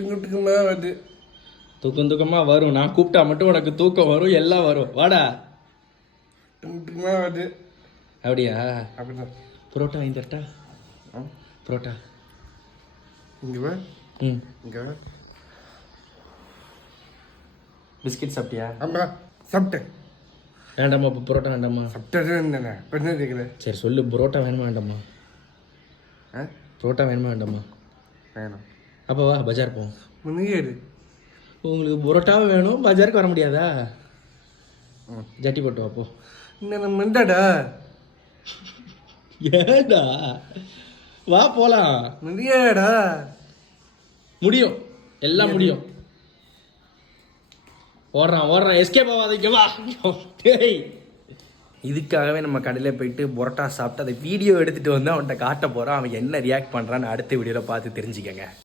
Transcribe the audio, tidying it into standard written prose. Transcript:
தூக்கமா வருது. தூக்கமாக வரும். நான் கூப்பிட்டா மட்டும் உனக்கு தூக்கம் வரும், எல்லாம் வரும். வாடா. தூக்கமா வருது. அப்படியா? அப்படிதான். புரோட்டா வாங்கி தரட்டா? புரோட்டா இங்கே வா. இங்கே வா. பிஸ்கெட் சாப்பிட்டியா? ஆமாம் சாப்பிட்டேன். வேண்டாமா? இப்போ புரோட்டா வேண்டாமா? சாப்பிட்டது இருந்தேண்ணே. என்ன கேட்குற? சரி சொல்லு, புரோட்டா வேணுமா வேண்டாமா? புரோட்டா வேணுமா வேண்டாமா? வேணும். அப்போ வா பஜார் போவோம். முன்னேறு. உங்களுக்கு புரோட்டாவும் வேணும், பஜாருக்கு வர முடியாதா? ஜட்டி போட்டு வாப்போ. இன்னும் மண்டாடா. ஏடா வா போலாம். முடியாடா. முடியும், எல்லாம் முடியும். ஓடுறான் எஸ்கேப் ஆகாதீங்க வா. டேய், இதுக்காகவே நம்ம கடையில் போயிட்டு புரோட்டா சாப்பிட்டு அதை வீடியோ எடுத்துகிட்டு வந்து அவன்கிட்ட காட்ட போகிறான். அவன் என்ன ரியாக்ட் பண்ணுறான்னு அடுத்த வீடியோவில் பார்த்து தெரிஞ்சுக்கங்க.